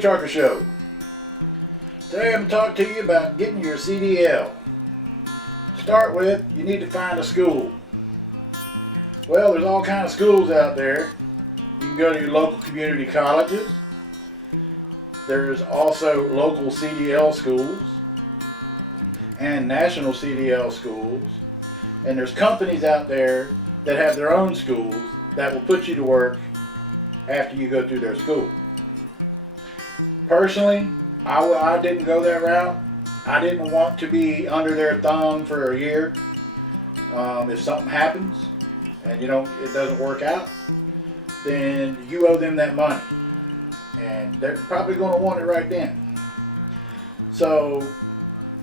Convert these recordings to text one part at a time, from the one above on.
Trucker Show. Today I'm going to talk to you about getting your CDL. To start with, you need to find a school. Well, there's all kinds of schools out there. You can go to your local community colleges. There's also local CDL schools and national CDL schools. And there's companies out there that have their own schools that will put you to work after you go through their school. Personally, I didn't go that route. I didn't want to be under their thumb for a year. If something happens and it doesn't work out, then you owe them that money, and they're probably going to want it right then. So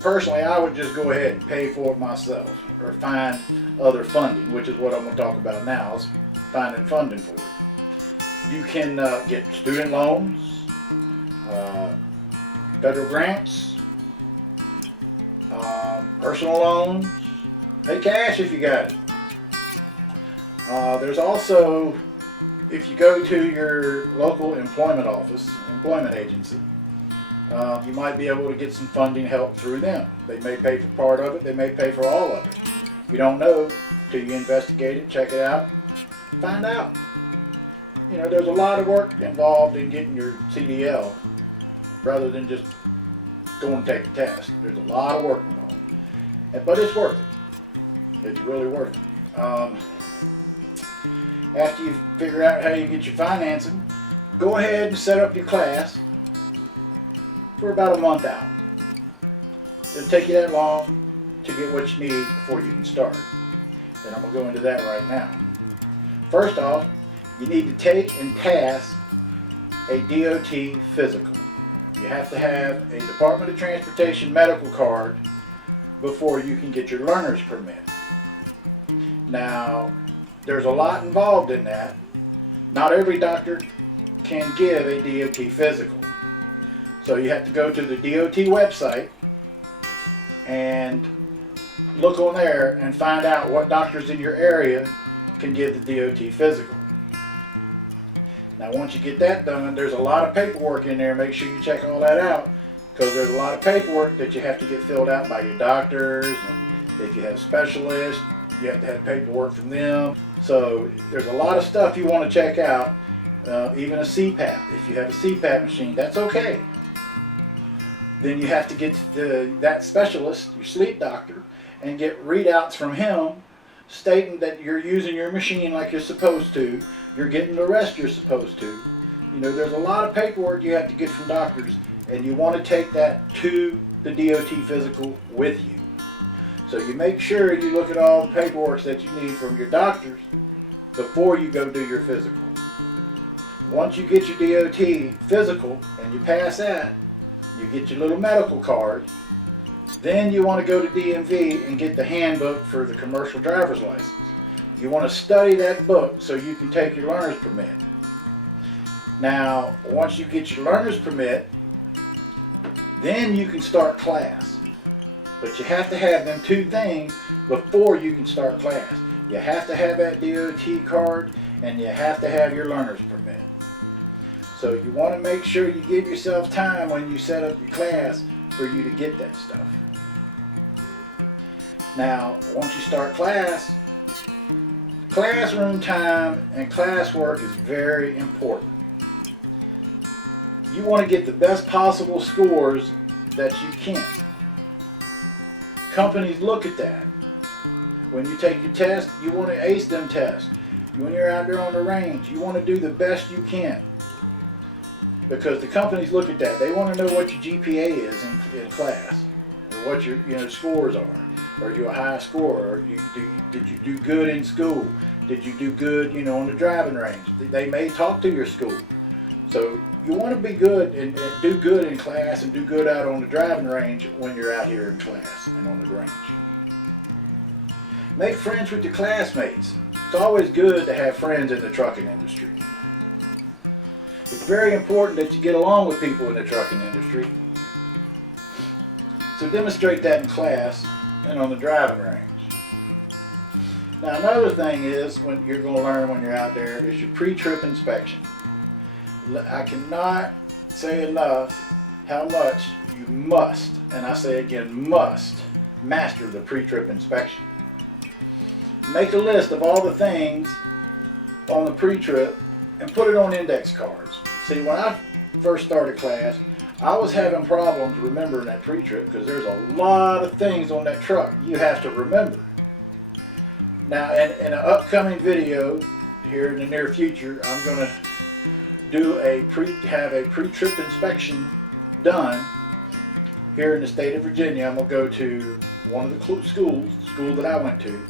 personally, I would just go ahead and pay for it myself, or find other funding, which is what I'm going to talk about now, is finding funding for it. You can get student loans, federal grants, personal loans, pay cash if you got it. There's also, if you go to your local employment office, employment agency, you might be able to get some funding help through them. They may pay for part of it, they may pay for all of it. You don't know till you investigate it, check it out, find out. There's a lot of work involved in getting your CDL rather than just go and take the test. There's a lot of work involved, but it's worth it. It's really worth it. After you figure out how you get your financing, go ahead and set up your class for about a month out. It'll take you that long to get what you need before you can start. And I'm going to go into that right now. First off, you need to take and pass a DOT physical. You have to have a Department of Transportation medical card before you can get your learner's permit. Now, there's a lot involved in that. Not every doctor can give a DOT physical. So you have to go to the DOT website and look on there and find out what doctors in your area can give the DOT physical. Now once you get that done, there's a lot of paperwork in there. Make sure you check all that out, because there's a lot of paperwork that you have to get filled out by your doctors, and if you have specialists, you have to have paperwork from them. So there's a lot of stuff you want to check out, even a CPAP. If you have a CPAP machine, that's okay. Then you have to get to that specialist, your sleep doctor, and get readouts from him stating that you're using your machine like you're supposed to, you're getting the rest you're supposed to. There's a lot of paperwork you have to get from doctors, and you want to take that to the DOT physical with you. So you make sure you look at all the paperwork that you need from your doctors before you go do your physical. Once you get your DOT physical and you pass that, you get your little medical card. Then you want to go to DMV and get the handbook for the commercial driver's license. You want to study that book so you can take your learner's permit. Now, once you get your learner's permit, then you can start class. But you have to have them two things before you can start class. You have to have that DOT card, and you have to have your learner's permit. So you want to make sure you give yourself time when you set up your class for you to get that stuff. Now, once you start class, classroom time and classwork is very important. You want to get the best possible scores that you can. Companies look at that. When you take your test, you want to ace them tests. When you're out there on the range, you want to do the best you can. Because the companies look at that. They want to know what your GPA is in class, or what your scores are. Are you a high scorer? Or did you do good in school? Did you do good on the driving range? They may talk to your school. So you want to be good and do good in class and do good out on the driving range when you're out here in class and on the range. Make friends with your classmates. It's always good to have friends in the trucking industry. It's very important that you get along with people in the trucking industry. So demonstrate that in class and on the driving range. Now another thing is, when you're going to learn when you're out there, is your pre-trip inspection. I cannot say enough how much you must, and I say again must, master the pre-trip inspection. Make a list of all the things on the pre-trip and put it on index cards. See, when I first started class, I was having problems remembering that pre-trip because there's a lot of things on that truck you have to remember. Now, in an upcoming video here in the near future, I'm going to do have a pre-trip inspection done here in the state of Virginia. I'm going to go to one of the school that I went to,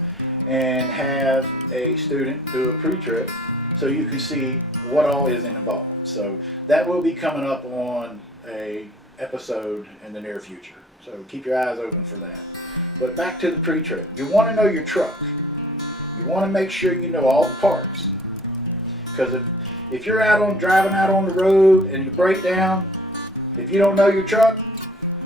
and have a student do a pre-trip so you can see what all is involved. So that will be coming up on a episode in the near future. So keep your eyes open for that. But back to the pre-trip. You want to know your truck. You want to make sure you know all the parts. Because if you're driving out on the road and you break down, if you don't know your truck,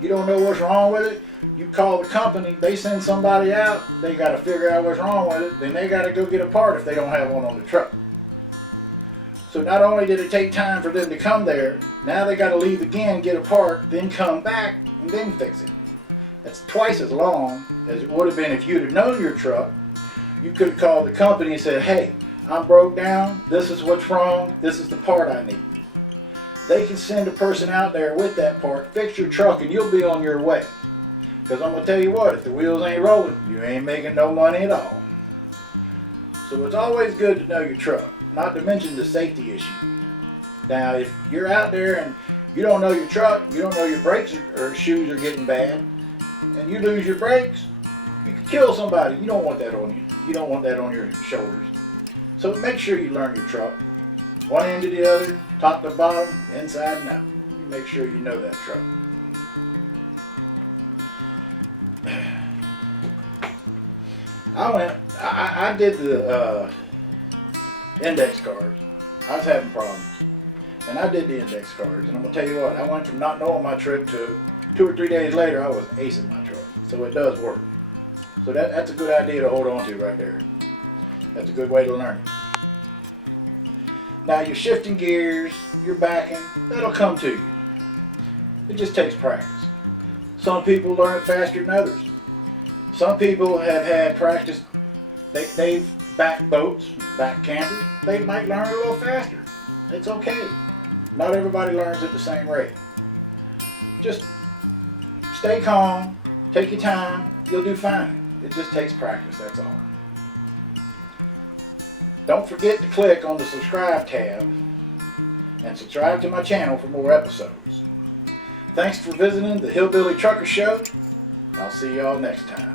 you don't know what's wrong with it, you call the company, they send somebody out, they got to figure out what's wrong with it, then they got to go get a part if they don't have one on the truck. So not only did it take time for them to come there, now they got to leave again, get a part, then come back, and then fix it. That's twice as long as it would have been if you'd have known your truck. You could have called the company and said, hey, I'm broke down, this is what's wrong, this is the part I need. They can send a person out there with that part, fix your truck, and you'll be on your way. Because I'm going to tell you what, if the wheels ain't rolling, you ain't making no money at all. So it's always good to know your truck, not to mention the safety issue. Now, if you're out there and you don't know your truck, you don't know your brakes or shoes are getting bad, and you lose your brakes, you could kill somebody. You don't want that on you. You don't want that on your shoulders. So make sure you learn your truck. One end to the other, top to bottom, inside and out. You make sure you know that truck. I did the index cards. I was having problems. And I did the index cards. And I'm going to tell you what, I went from not knowing my trip to 2 or 3 days later, I was acing my truck. So it does work. So that's a good idea to hold on to right there. That's a good way to learn it. Now you're shifting gears, you're backing, that'll come to you. It just takes practice. Some people learn it faster than others. Some people have had practice, they've backed boats, backed campers, they might learn it a little faster. It's okay. Not everybody learns at the same rate. Just stay calm, take your time, you'll do fine. It just takes practice, that's all. Don't forget to click on the subscribe tab and subscribe to my channel for more episodes. Thanks for visiting the Hillbilly Trucker Show. I'll see y'all next time.